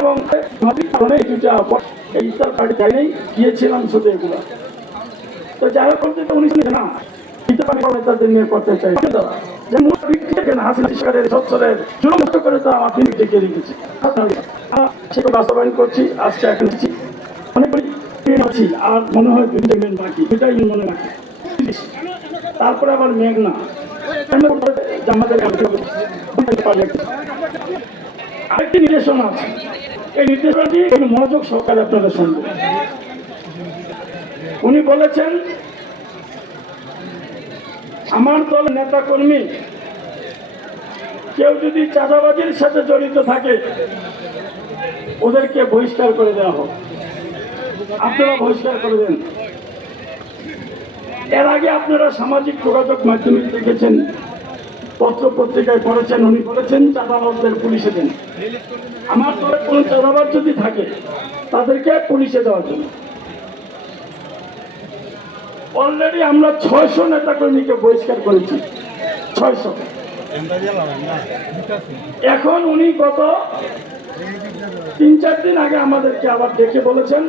এবং এই ইফতার পার্টি যাই নেই, গিয়েছিলাম শুধু এগুলো। তো যারা করতে তো উনি না দিতে পারি তাদের নিয়ে করতে চাই যে হাসিনা সরকারের সচ্ছলের চূড়ান্ত করে তো আমার দিন ডেকে রেখেছি, সেটা বাস্তবায়ন করছি। আজকে এখন অনেক আছি, আর মনে হয় দুইটা মেন বাকি, দুইটাই মনে রাখি। তারপরে আবার মেঘনা আরেকটি নির্দেশনা আছে, এই নির্দেশনাটি মনোযোগ সহকারে আপনারা শুনবেন। উনি বলেছেন, আমার দল নেতা কর্মী কেউ যদি চাঁদাবাজির সাথে জড়িত থাকে ওদেরকে বহিষ্কার করে দেওয়া হোক। আপনারা বহিষ্কার করে দেন। এর আগে আপনারা সামাজিক যোগাযোগ মাধ্যমে দেখেছেন, পত্র পত্রিকায় পড়েছেন, উনি বলেছেন চাঁদাবাজদের পুলিশে দেন। আমার দলের কোনো চাঁদাবাজ যদি থাকে তাদেরকে পুলিশে দেওয়ার জন্য অলরেডি আমরা 600 নেতাকর্মীকে বহিষ্কার করেছি, 600। এখন উনি গত 3-4 দিন আগে আমাদেরকে আবার ডেকে বলেছেন,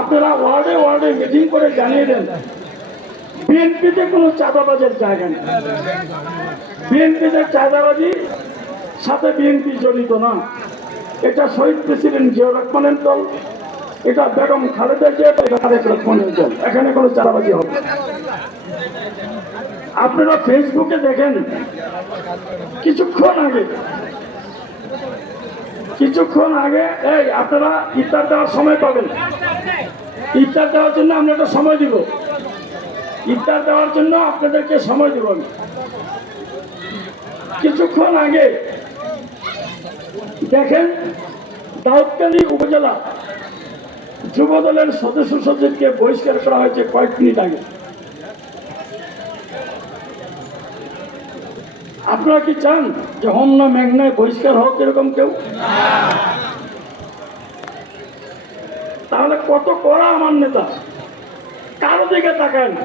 আপনারা ওয়ার্ডে ওয়ার্ডে মিটিং করে জানিয়ে দেন বিএনপিতে কোনো চাঁদাবাজের জায়গা নেই, বিএনপিতে চাঁদাবাজি সাথে বিএনপি জড়িত না, এটা শহীদ প্রেসিডেন্ট জিয়াউর রহমানের দল, এটা বেগম খালেদা জিয়া, এটা তারেক রহমানের দল, এখানে কোনো চাঁদাবাজি হবে। আপনারা ফেসবুকে দেখেন, কিছুক্ষণ আগে এই আপনারা ইফতার দেওয়ার সময় পাবেন, ইফতার দেওয়ার জন্য আমরা একটা সময় দিব, ইফতার দেওয়ার জন্য আপনাদেরকে সময় দিব। কিছুক্ষণ আগে দেখেন দাউদকান্দি উপজেলা যুব দলের সদস্য সচিবকে বহিষ্কার করা হয়েছে কয়েক মিনিট আগে। আপনারা কি চান যে হোমনা মেঘনায় বহিষ্কার হোক এরকম কেউ? তাহলে কত কড়া আমার নেতা, কারো দিকে তাকায় না।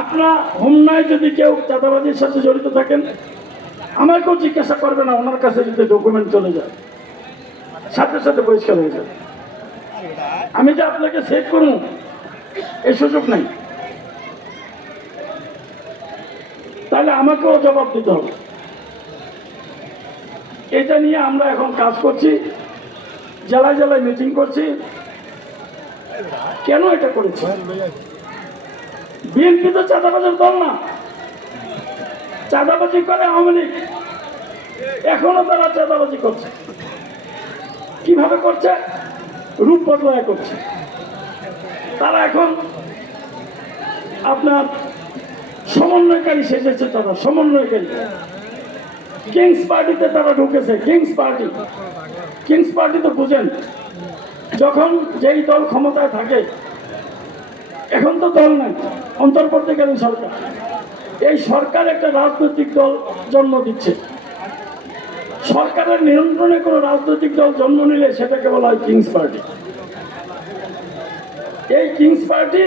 আপনারা হোমনায় যদি কেউ চাঁদাবাজির সাথে জড়িত থাকেন আমাকেও জিজ্ঞাসা করবে না, ওনার কাছে যদি ডকুমেন্ট চলে যায় সাথে সাথে বহিষ্কার হয়ে যাবে। আমি যে আপনাকে সেভ করবো এই সুযোগ নাই, তাহলে আমাকেও জবাব দিতে হবে। এটা নিয়ে আমরা এখন কাজ করছি, জেলায় জেলায় মিটিং করছি। কেন এটা করেছি? বিএনপি তো চাঁদাবাজের দল না, চাঁদাবাজি করে আওয়ামী লীগ, এখনো তারা চাঁদাবাজি করছে। কিভাবে করছে? রূপ বদলায় করছে। তারা এখন আপনার সমন্বয়কারী সেজেছে, তারা সমন্বয়কারী। কিংস পার্টিতে তারা ঢুকেছে, কিংস পার্টি তো বুঝেন, যখন যেই দল ক্ষমতায় থাকে, এখন তো দল নাই, অন্তর্বর্তীকালীন সরকার, এই সরকার একটা রাজনৈতিক দল জন্ম দিচ্ছে। সরকারের নিয়ন্ত্রণে কোনো রাজনৈতিক দল জন্ম নিলে সেটাকে বলা হয় কিংস পার্টি। এই কিংস পার্টি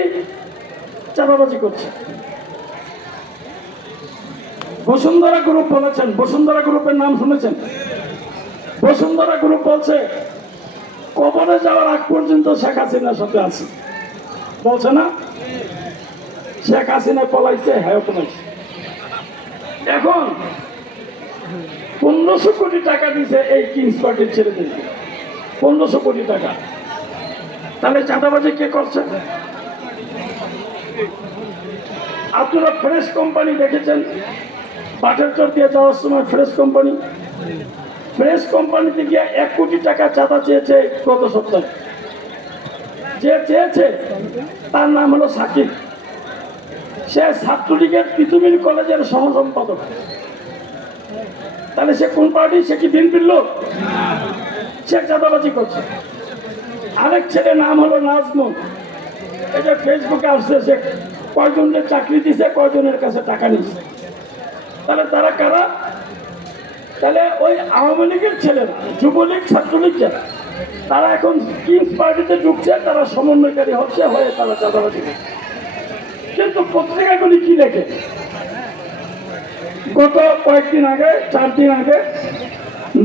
চাঁদাবাজি করছে। বসুন্ধরা গ্রুপ বলেছেন, বসুন্ধরা গ্রুপের নাম শুনেছেন? বসুন্ধরা গ্রুপ বলছে কবরে যাওয়ার আগ পর্যন্ত শেখ হাসিনার সাথে আছে, বলছে না? শেখ হাসিনা পলাইছে, হ্যাঁ পলাইছে। এখন 1500 কোটি টাকা দিছে এই কিংস পার্টির ছেলেদেরকে, 1500 কোটি টাকা। তাহলে চাঁদাবাজি কে করছে? আপনারা ফ্রেশ কোম্পানি দেখেছেন, বাটারচর দিয়ে যাওয়ার সময় ফ্রেশ কোম্পানিতে গিয়ে 1 কোটি টাকা চাঁদা চেয়েছে গত সপ্তাহে। যে চেয়েছে তার নাম হলো সাকিব, সে ছাত্রলীগের তিতুমির কলেজের সহ সম্পাদক। তাহলে সে কোন পার্টি? সে কি বিএনপির লোক? সে চাঁদাবাজি করছে। আরেক ছেলে নাম হলো নাজমুল, এই যে ফেসবুকে আসছে, সে কয়জনের চাকরি দিছে, কয়জনের কাছে টাকা নিচ্ছে। তাহলে তারা কারা? তাহলে ওই আওয়ামী লীগের ছেলেরা, যুবলীগ ছাত্রলীগ যারা, তারা এখন কিংস পার্টিতে ঢুকছে, তারা সমন্বয়কারী হচ্ছে, হয়ে তারা চাঁদাবাজি করছে। কিন্তু পত্রিকাগুলি কি লেখে? গত কয়েকদিন আগে, 4 দিন আগে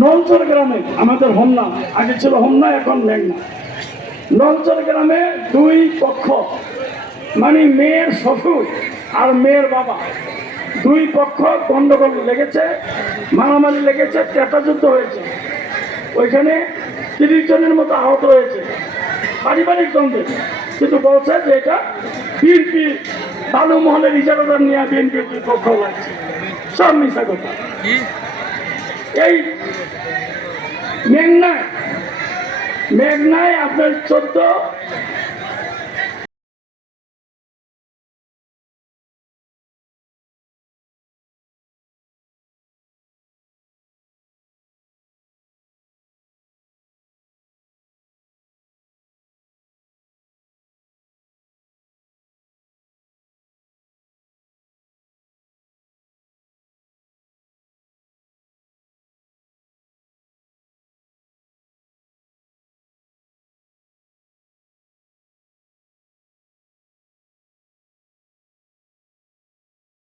নলচর গ্রামে, আমাদের হোমনা, আগে ছিল হোমনা, এখন মেঘনা। নলচর গ্রামে দুই পক্ষ, মানে মেয়ের শ্বশুর আর মেয়ের বাবা, দুই পক্ষ গন্ডগোল লেগেছে, মারামারি লেগেছে, টেটা যুদ্ধ হয়েছে। ওইখানে 30 জনের মতো আহত হয়েছে পারিবারিক দ্বন্দ্বে। কিন্তু বলছে যে এটা বিএনপি বালু মহলের ইজারাদার নিয়ে বিএনপির পক্ষ লাগছে, সব মিশা কথা। এই মেঘনায় আপনার 14